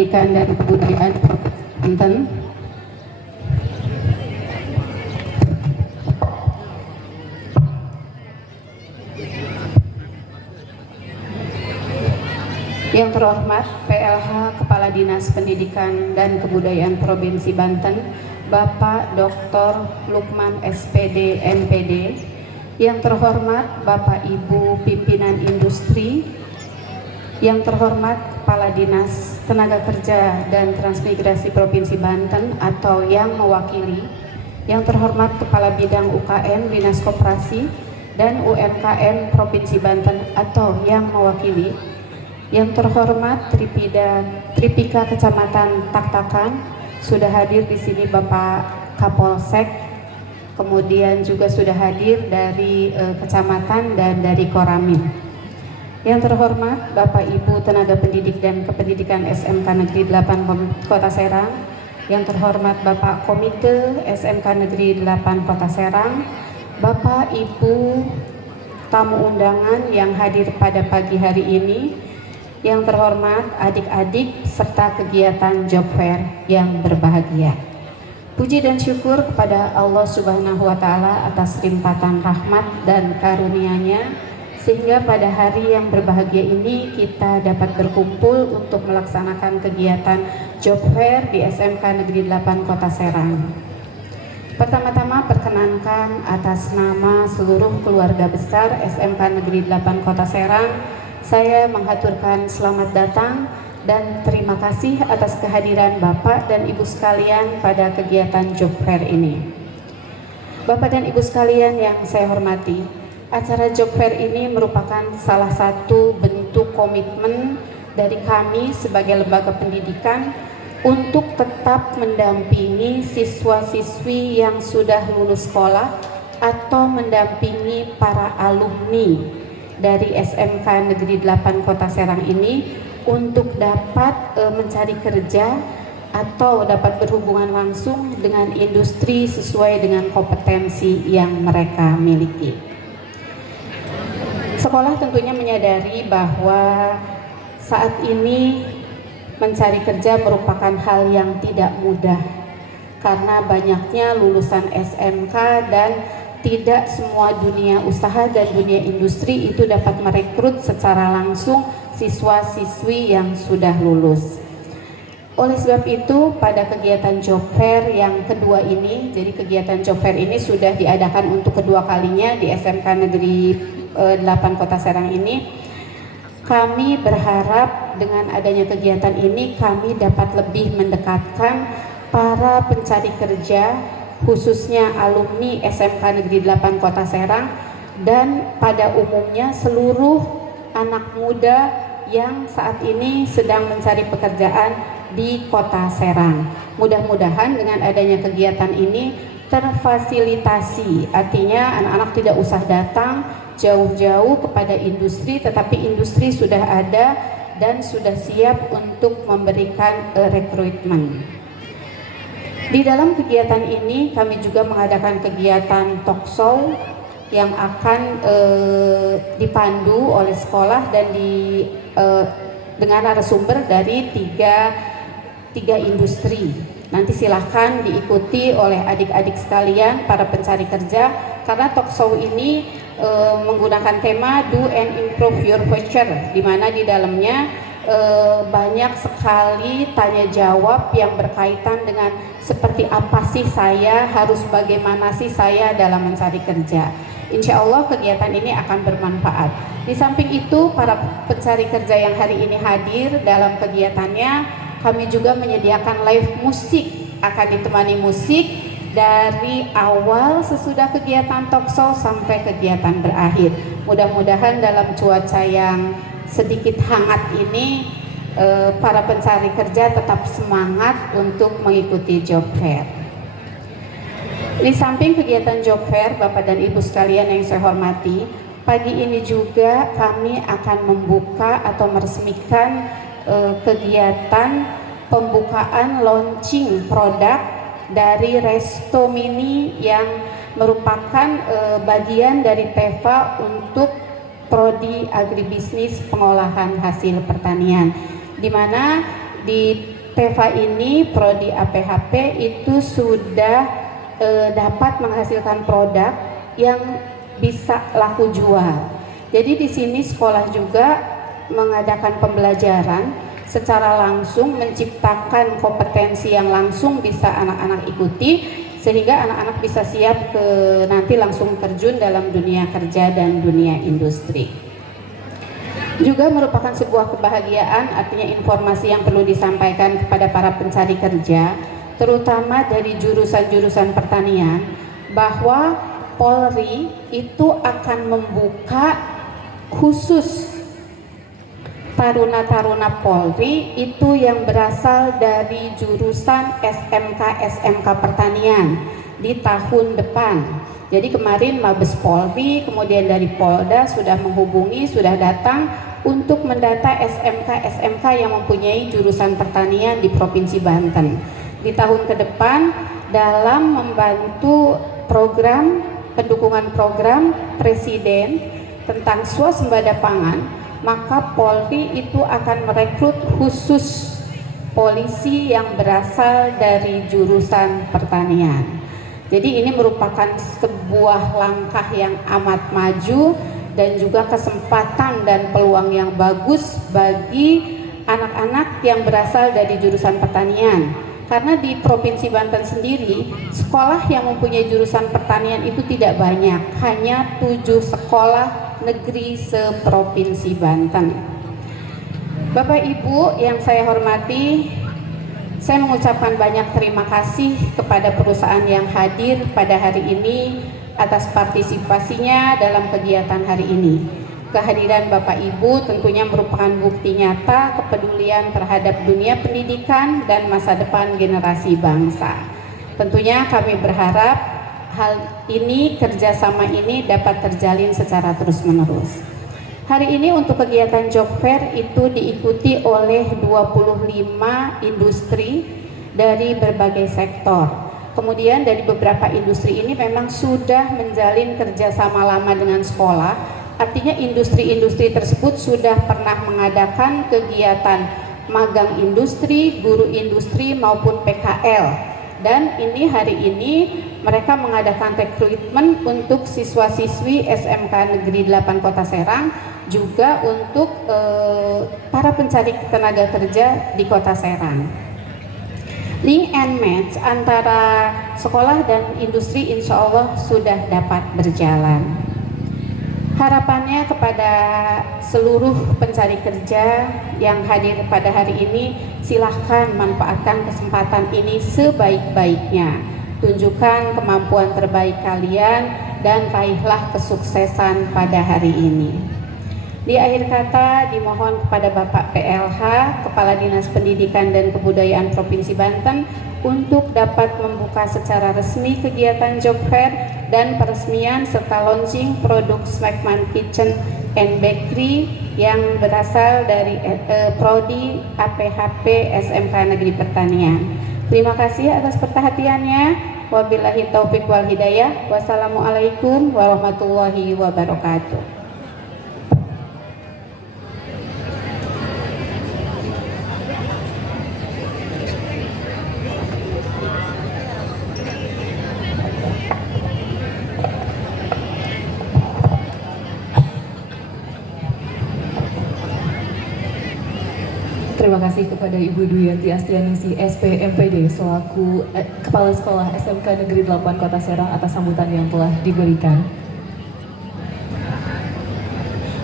Pendidikan dan Kebudayaan Banten. Yang terhormat PLH Kepala Dinas Pendidikan dan Kebudayaan Provinsi Banten, Bapak Dr. Lukman SPD MPD. Yang terhormat Bapak Ibu Pimpinan Industri. Yang terhormat Kepala Dinas Tenaga Kerja dan Transmigrasi Provinsi Banten atau yang mewakili. Yang terhormat Kepala Bidang UKM Dinas Koperasi dan UMKM Provinsi Banten atau yang mewakili. Yang terhormat Tripika Kecamatan Taktakan, sudah hadir di sini Bapak Kapolsek, kemudian juga sudah hadir dari kecamatan dan dari Koramil. Yang terhormat Bapak Ibu Tenaga Pendidik dan Kependidikan SMK Negeri 8 Kota Serang. Yang terhormat Bapak Komite SMK Negeri 8 Kota Serang, Bapak Ibu tamu undangan yang hadir pada pagi hari ini. Yang terhormat adik-adik serta kegiatan job fair yang berbahagia. Puji dan syukur kepada Allah Subhanahu wa Ta'ala atas limpatan rahmat dan karunia-Nya, sehingga pada hari yang berbahagia ini kita dapat berkumpul untuk melaksanakan kegiatan job fair di SMK Negeri 8 Kota Serang. Pertama-tama perkenankan atas nama seluruh keluarga besar SMK Negeri 8 Kota Serang, saya menghaturkan selamat datang dan terima kasih atas kehadiran Bapak dan Ibu sekalian pada kegiatan job fair ini. Bapak dan Ibu sekalian yang saya hormati, acara job fair ini merupakan salah satu bentuk komitmen dari kami sebagai lembaga pendidikan untuk tetap mendampingi siswa-siswi yang sudah lulus sekolah atau mendampingi para alumni dari SMK Negeri 8 Kota Serang ini untuk dapat mencari kerja atau dapat berhubungan langsung dengan industri sesuai dengan kompetensi yang mereka miliki. Sekolah tentunya menyadari bahwa saat ini mencari kerja merupakan hal yang tidak mudah karena banyaknya lulusan SMK dan tidak semua dunia usaha dan dunia industri itu dapat merekrut secara langsung siswa-siswi yang sudah lulus. Oleh sebab itu, pada kegiatan job fair yang kedua ini, jadi kegiatan job fair ini sudah diadakan untuk kedua kalinya di SMK Negeri 8 Kota Serang ini. Kami berharap dengan adanya kegiatan ini kami dapat lebih mendekatkan para pencari kerja, khususnya alumni SMK Negeri 8 Kota Serang dan pada umumnya seluruh anak muda yang saat ini sedang mencari pekerjaan di Kota Serang. Mudah-mudahan dengan adanya kegiatan ini terfasilitasi, artinya anak-anak tidak usah datang jauh-jauh kepada industri, tetapi industri sudah ada dan sudah siap untuk memberikan rekrutmen. Di dalam kegiatan ini kami juga mengadakan kegiatan talk show yang akan dipandu oleh sekolah dan dengan narasumber dari tiga industri. Nanti silahkan diikuti oleh adik-adik sekalian para pencari kerja, karena talk show ini menggunakan tema Do and Improve Your Future, di mana di dalamnya banyak sekali tanya jawab yang berkaitan dengan seperti apa sih saya, harus bagaimana sih saya dalam mencari kerja. Insya Allah kegiatan ini akan bermanfaat. Di samping itu, para pencari kerja yang hari ini hadir dalam kegiatannya, kami juga menyediakan live musik, akan ditemani musik dari awal sesudah kegiatan talk show sampai kegiatan berakhir. Mudah-mudahan dalam cuaca yang sedikit hangat ini para pencari kerja tetap semangat untuk mengikuti job fair. Di samping kegiatan job fair, Bapak dan Ibu sekalian yang saya hormati, pagi ini juga kami akan membuka atau meresmikan kegiatan pembukaan launching produk dari Resto Mini yang merupakan bagian dari TEVA untuk prodi agribisnis pengolahan hasil pertanian, di mana di TEVA ini prodi APHP itu sudah dapat menghasilkan produk yang bisa laku jual. Jadi di sini sekolah juga mengadakan pembelajaran secara langsung, menciptakan kompetensi yang langsung bisa anak-anak ikuti, sehingga anak-anak bisa siap nanti langsung terjun dalam dunia kerja dan dunia industri. Juga merupakan sebuah kebahagiaan, artinya informasi yang perlu disampaikan kepada para pencari kerja, terutama dari jurusan-jurusan pertanian, bahwa Polri itu akan membuka khusus taruna-taruna Polri itu yang berasal dari jurusan SMK pertanian di tahun depan. Jadi kemarin Mabes Polri, kemudian dari Polda sudah menghubungi, sudah datang untuk mendata SMK yang mempunyai jurusan pertanian di Provinsi Banten. Di tahun ke depan dalam membantu pendukungan program Presiden tentang swasembada pangan, maka Polri itu akan merekrut khusus polisi yang berasal dari jurusan pertanian. Jadi ini merupakan sebuah langkah yang amat maju dan juga kesempatan dan peluang yang bagus bagi anak-anak yang berasal dari jurusan pertanian. Karena di Provinsi Banten sendiri, sekolah yang mempunyai jurusan pertanian itu tidak banyak, hanya 7 sekolah negeri se-Provinsi Banten. Bapak Ibu yang saya hormati, saya mengucapkan banyak terima kasih kepada perusahaan yang hadir pada hari ini atas partisipasinya dalam kegiatan hari ini. Kehadiran Bapak Ibu tentunya merupakan bukti nyata kepedulian terhadap dunia pendidikan dan masa depan generasi bangsa. Tentunya kami berharap hal ini, kerjasama ini dapat terjalin secara terus-menerus. Hari ini untuk kegiatan job fair itu diikuti oleh 25 industri dari berbagai sektor. Kemudian dari beberapa industri ini memang sudah menjalin kerjasama lama dengan sekolah. Artinya industri-industri tersebut sudah pernah mengadakan kegiatan magang industri, guru industri maupun PKL. Dan ini hari ini mereka mengadakan rekrutmen untuk siswa-siswi SMK Negeri 8 Kota Serang, juga untuk para pencari tenaga kerja di Kota Serang. Link and match antara sekolah dan industri insya Allah sudah dapat berjalan. Harapannya kepada seluruh pencari kerja yang hadir pada hari ini, silahkan manfaatkan kesempatan ini sebaik-baiknya. Tunjukkan kemampuan terbaik kalian dan raihlah kesuksesan pada hari ini. Di akhir kata dimohon kepada Bapak PLH, Kepala Dinas Pendidikan dan Kebudayaan Provinsi Banten, untuk dapat membuka secara resmi kegiatan job fair dan peresmian serta launching produk Smackman Kitchen and Bakery yang berasal dari prodi APHP SMK Negeri Pertanian. Terima kasih atas perhatiannya. Wabillahi taufik wal hidayah. Wassalamualaikum warahmatullahi wabarakatuh. Terima kasih kepada Ibu Duyanti Astianingsih SP.MPD selaku Kepala Sekolah SMK Negeri 8 Kota Serang atas sambutan yang telah diberikan.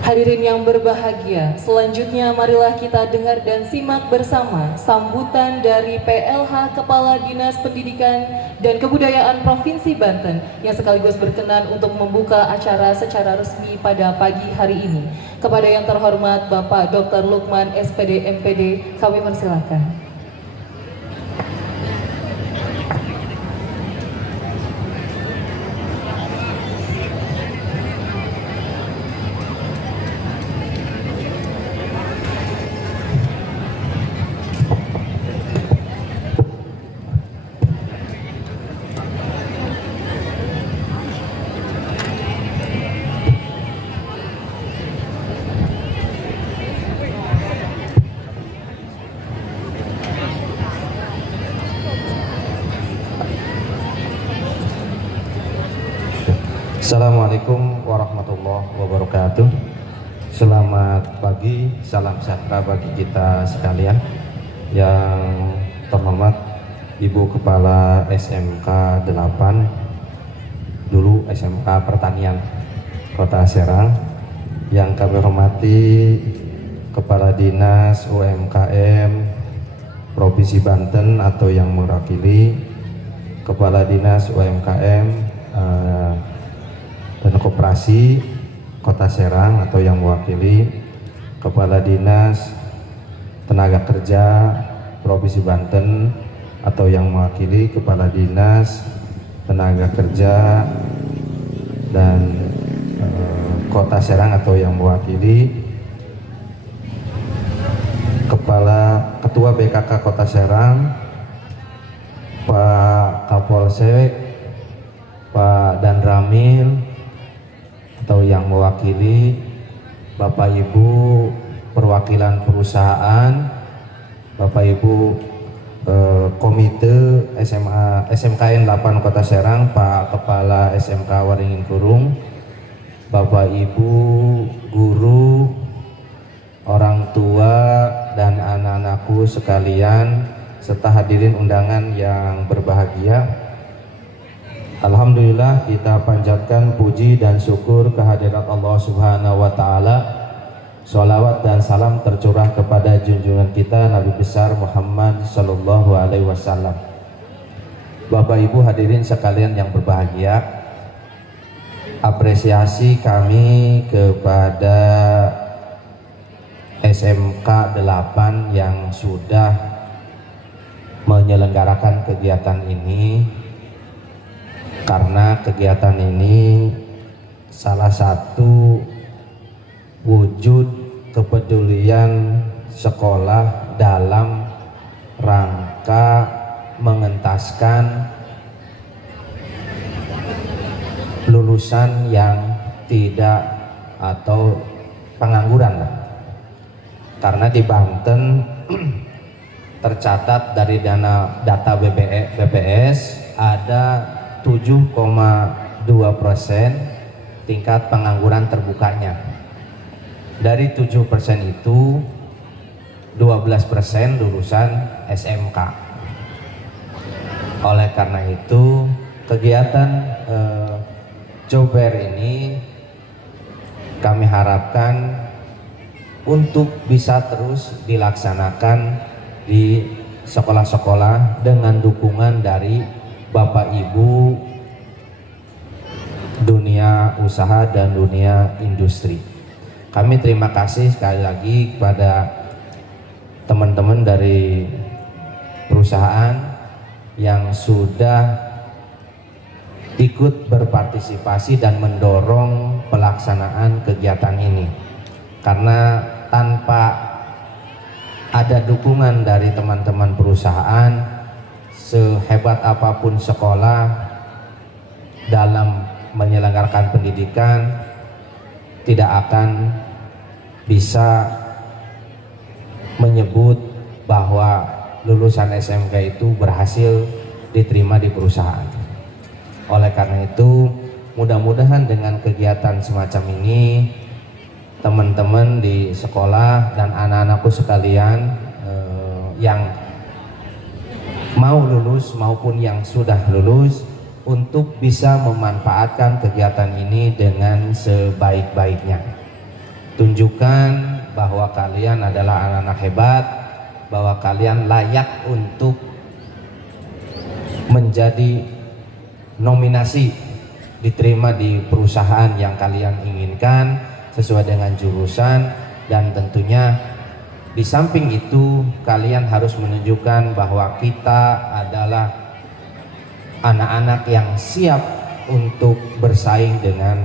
Hadirin yang berbahagia, selanjutnya marilah kita dengar dan simak bersama sambutan dari PLH Kepala Dinas Pendidikan dan Kebudayaan Provinsi Banten yang sekaligus berkenan untuk membuka acara secara resmi pada pagi hari ini. Kepada yang terhormat Bapak Dr. Lukman SPD MPD, kami persilakan. Assalamualaikum warahmatullahi wabarakatuh. Selamat pagi, salam sejahtera bagi kita sekalian. Yang terhormat Ibu Kepala SMK 8, dulu SMK Pertanian Kota Serang. Yang kami hormati Kepala Dinas UMKM Provinsi Banten atau yang mewakili, Kepala Dinas UMKM dan Koperasi Kota Serang atau yang mewakili, Kepala Dinas Tenaga Kerja Provinsi Banten atau yang mewakili, Kepala Dinas Tenaga Kerja dan Kota Serang atau yang mewakili, Ketua BKK Kota Serang, Pak Kapolsek, Pak Dan Ramil atau yang mewakili, Bapak Ibu perwakilan perusahaan, Bapak Ibu Komite SMKN 8 Kota Serang, Pak Kepala SMK Waringin Kurung, Bapak Ibu guru, orang tua dan anak-anakku sekalian, serta hadirin undangan yang berbahagia. Alhamdulillah, kita panjatkan puji dan syukur kehadirat Allah Subhanahu wa Ta'ala. Sholawat dan salam tercurah kepada junjungan kita Nabi besar Muhammad Sallallahu Alaihi Wasallam. Bapak Ibu hadirin sekalian yang berbahagia, apresiasi kami kepada SMK 8 yang sudah menyelenggarakan kegiatan ini, karena kegiatan ini salah satu wujud kepedulian sekolah dalam rangka mengentaskan lulusan yang tidak atau pengangguran lah. Karena di Banten tercatat dari data BPS ada 7,2% tingkat pengangguran terbukanya. Dari 7% itu 12% lulusan SMK. Oleh karena itu kegiatan job fair ini kami harapkan untuk bisa terus dilaksanakan di sekolah-sekolah dengan dukungan dari Bapak Ibu dunia usaha dan dunia industri. Kami terima kasih sekali lagi kepada teman-teman dari perusahaan yang sudah ikut berpartisipasi dan mendorong pelaksanaan kegiatan ini. Karena tanpa ada dukungan dari teman-teman perusahaan, sehebat apapun sekolah dalam menyelenggarakan pendidikan tidak akan bisa menyebut bahwa lulusan SMK itu berhasil diterima di perusahaan. Oleh karena itu, mudah-mudahan dengan kegiatan semacam ini, teman-teman di sekolah dan anak-anakku sekalian yang mau lulus maupun yang sudah lulus untuk bisa memanfaatkan kegiatan ini dengan sebaik-baiknya. Tunjukkan bahwa kalian adalah anak-anak hebat, bahwa kalian layak untuk menjadi nominasi diterima di perusahaan yang kalian inginkan sesuai dengan jurusan, dan tentunya di samping itu kalian harus menunjukkan bahwa kita adalah anak-anak yang siap untuk bersaing dengan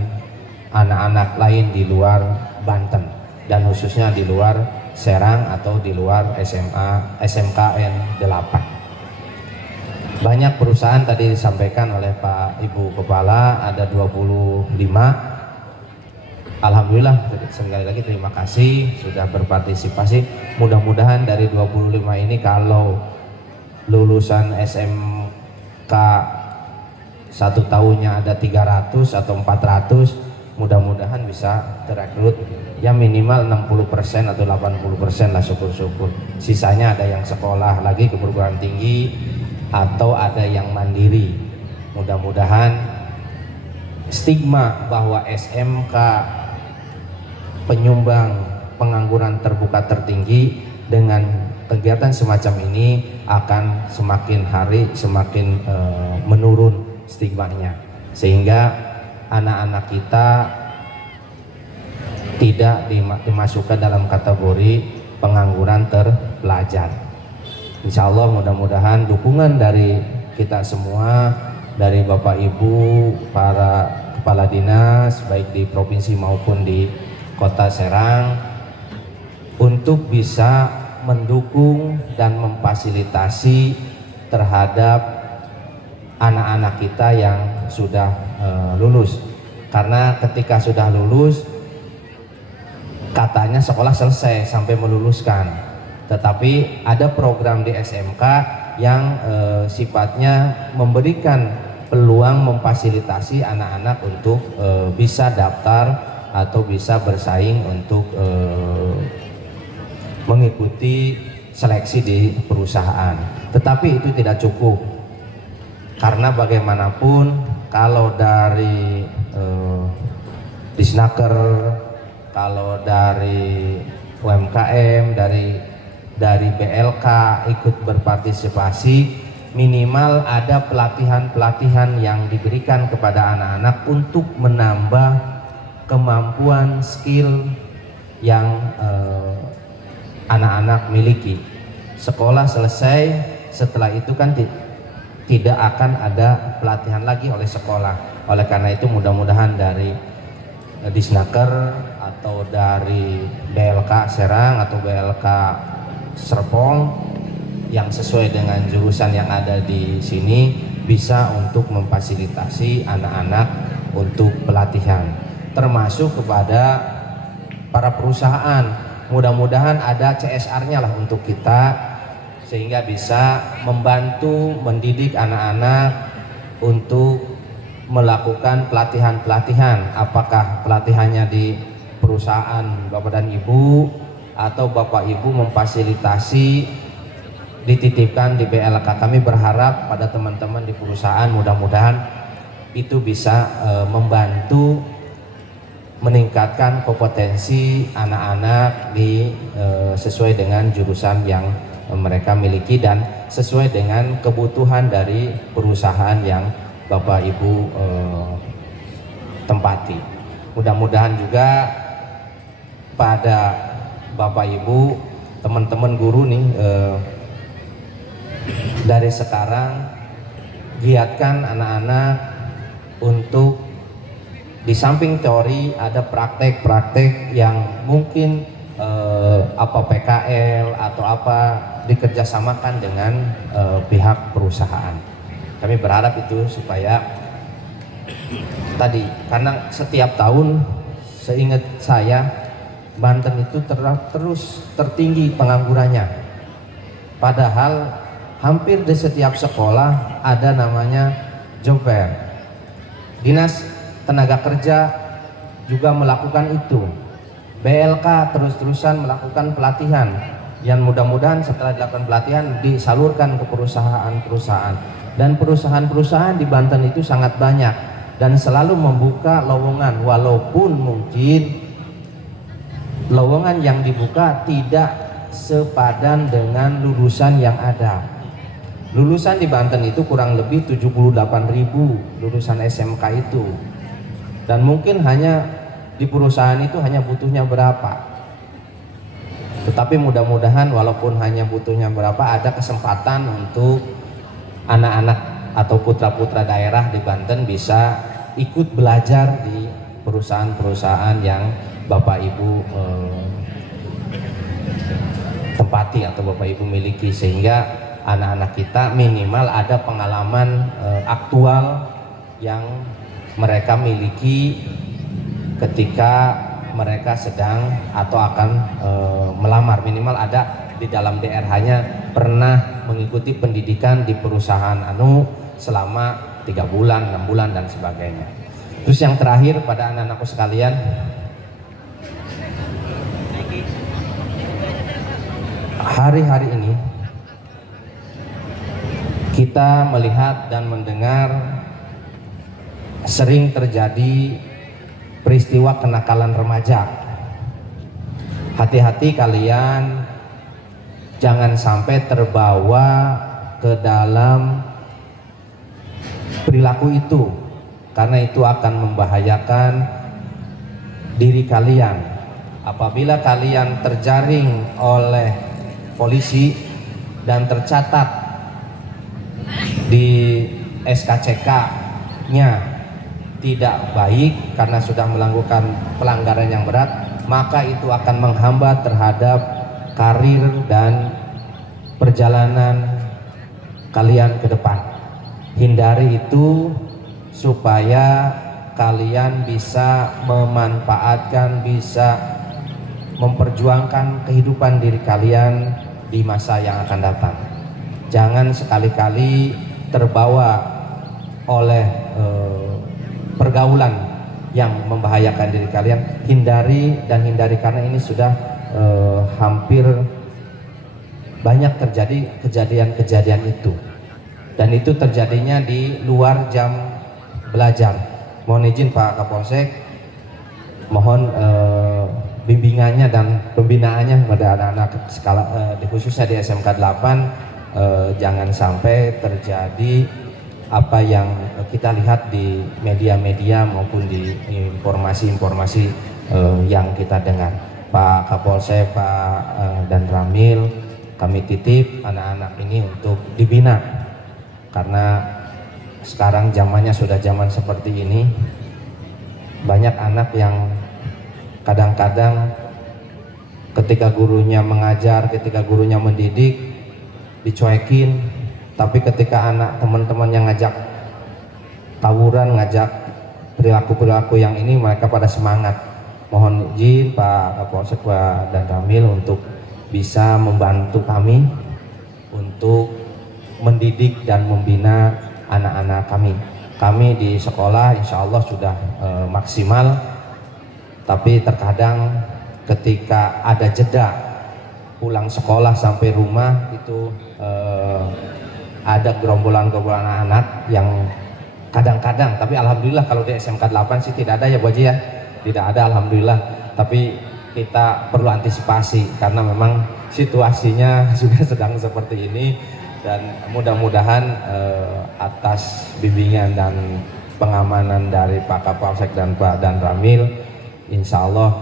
anak-anak lain di luar Banten dan khususnya di luar Serang atau di luar SMKN 8. Banyak perusahaan tadi disampaikan oleh Pak Ibu Kepala, ada 25. Alhamdulillah, sekali lagi terima kasih sudah berpartisipasi. Mudah-mudahan dari 25 ini kalau lulusan SMK satu tahunnya ada 300 atau 400, mudah-mudahan bisa terekrut ya minimal 60% atau 80% lah, syukur-syukur. Sisanya ada yang sekolah lagi ke perguruan tinggi atau ada yang mandiri. Mudah-mudahan stigma bahwa SMK penyumbang pengangguran terbuka tertinggi dengan kegiatan semacam ini akan semakin hari semakin menurun stigmanya, sehingga anak-anak kita tidak dimasukkan dalam kategori pengangguran terpelajar. Insya Allah mudah-mudahan dukungan dari kita semua, dari Bapak Ibu, para kepala dinas baik di provinsi maupun di Kota Serang, untuk bisa mendukung dan memfasilitasi terhadap anak-anak kita yang sudah lulus. Karena ketika sudah lulus katanya sekolah selesai sampai meluluskan, tetapi ada program di SMK yang sifatnya memberikan peluang memfasilitasi anak-anak untuk bisa daftar atau bisa bersaing untuk mengikuti seleksi di perusahaan. Tetapi itu tidak cukup, karena bagaimanapun kalau dari Disnaker, kalau dari UMKM, dari BLK ikut berpartisipasi, minimal ada pelatihan-pelatihan yang diberikan kepada anak-anak untuk menambah kemampuan skill yang anak-anak miliki. Sekolah selesai, setelah itu kan tidak akan ada pelatihan lagi oleh sekolah. Oleh karena itu mudah-mudahan dari Disnaker atau dari BLK Serang atau BLK Serpong yang sesuai dengan jurusan yang ada di sini bisa untuk memfasilitasi anak-anak untuk pelatihan, termasuk kepada para perusahaan. Mudah-mudahan ada CSR-nya lah untuk kita, sehingga bisa membantu mendidik anak-anak untuk melakukan pelatihan-pelatihan, apakah pelatihannya di perusahaan Bapak dan Ibu atau Bapak Ibu memfasilitasi dititipkan di BLK. Kami berharap pada teman-teman di perusahaan mudah-mudahan itu bisa membantu meningkatkan kompetensi anak-anak sesuai dengan jurusan yang mereka miliki dan sesuai dengan kebutuhan dari perusahaan yang Bapak Ibu tempati. Mudah-mudahan juga pada Bapak Ibu, teman-teman guru nih, dari sekarang giatkan anak-anak untuk di samping teori ada praktek-praktek yang mungkin apa PKL atau apa dikerjasamakan dengan pihak perusahaan. Kami berharap itu supaya tadi, karena setiap tahun seingat saya Banten itu terus tertinggi penganggurannya, padahal hampir di setiap sekolah ada namanya job fair. Dinas Tenaga Kerja juga melakukan itu. BLK terus-terusan melakukan pelatihan yang mudah-mudahan setelah dilakukan pelatihan disalurkan ke perusahaan-perusahaan. Dan perusahaan-perusahaan di Banten itu sangat banyak dan selalu membuka lowongan, walaupun mungkin lowongan yang dibuka tidak sepadan dengan lulusan yang ada. Lulusan di Banten itu kurang lebih 78.000 lulusan SMK itu. Dan mungkin hanya di perusahaan itu hanya butuhnya berapa. Tetapi mudah-mudahan walaupun hanya butuhnya berapa, ada kesempatan untuk anak-anak atau putra-putra daerah di Banten bisa ikut belajar di perusahaan-perusahaan yang Bapak Ibu tempati atau Bapak Ibu miliki, sehingga anak-anak kita minimal ada pengalaman aktual yang mereka miliki ketika mereka sedang atau akan melamar. Minimal ada di dalam DRH-nya pernah mengikuti pendidikan di perusahaan selama 3 bulan, 6 bulan dan sebagainya. Terus yang terakhir pada anak-anakku sekalian, hari-hari ini kita melihat dan mendengar sering terjadi peristiwa kenakalan remaja. Hati-hati kalian jangan sampai terbawa ke dalam perilaku itu, karena itu akan membahayakan diri kalian. Apabila kalian terjaring oleh polisi dan tercatat di SKCK-nya tidak baik karena sudah melakukan pelanggaran yang berat, maka itu akan menghambat terhadap karir dan perjalanan kalian ke depan. Hindari itu supaya kalian bisa memanfaatkan, bisa memperjuangkan kehidupan diri kalian di masa yang akan datang. Jangan sekali-kali terbawa oleh pergaulan yang membahayakan diri kalian. Hindari karena ini sudah hampir banyak terjadi kejadian-kejadian itu, dan itu terjadinya di luar jam belajar. Mohon izin Pak Kapolsek, mohon bimbingannya dan pembinaannya kepada anak-anak khususnya di SMK 8, jangan sampai terjadi apa yang kita lihat di media-media maupun di informasi-informasi yang kita dengar. Pak Kapolsek, Pak dan Ramil, kami titip anak-anak ini untuk dibina, karena sekarang zamannya sudah zaman seperti ini. Banyak anak yang kadang-kadang ketika gurunya mengajar, ketika gurunya mendidik, dicuekin. Tapi ketika anak teman-teman yang ngajak tawuran, ngajak perilaku-perilaku yang ini, mereka pada semangat. Mohon izin Pak Kapolsek dan Ramil untuk bisa membantu kami untuk mendidik dan membina anak-anak kami. Kami di sekolah insya Allah sudah maksimal, tapi terkadang ketika ada jeda pulang sekolah sampai rumah itu ada gerombolan-gerombolan anak yang kadang-kadang, tapi alhamdulillah kalau di SMK 8 sih tidak ada ya Bu Haji ya, tidak ada alhamdulillah. Tapi kita perlu antisipasi karena memang situasinya juga sedang seperti ini, dan mudah-mudahan atas bimbingan dan pengamanan dari Pak Kapolsek dan Pak dan Ramil, insya Allah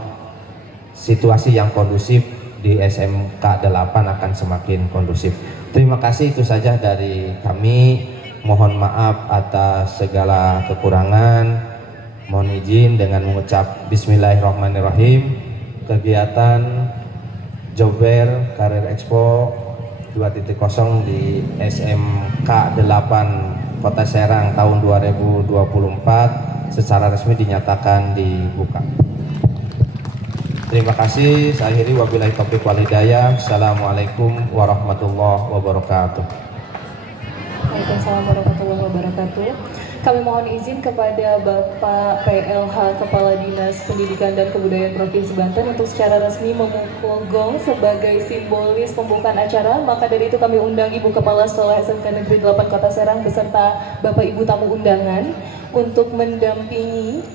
situasi yang kondusif di SMK 8 akan semakin kondusif. Terima kasih, itu saja dari kami. Mohon maaf atas segala kekurangan. Mohon izin dengan mengucap Bismillahirrahmanirrahim. Kegiatan Job Fair Career Expo 2.0 di SMK 8 Kota Serang tahun 2024 secara resmi dinyatakan dibuka. Terima kasih. Saya akhiri, wabillahi taufiq wal hidayah. Assalamualaikum warahmatullahi wabarakatuh. Waalaikumsalam warahmatullahi wabarakatuh. Kami mohon izin kepada Bapak PLH Kepala Dinas Pendidikan dan Kebudayaan Provinsi Banten untuk secara resmi memukul gong sebagai simbolis pembukaan acara. Maka dari itu kami undang Ibu Kepala Sekolah SMK Negeri 8 Kota Serang beserta Bapak Ibu tamu undangan untuk mendampingi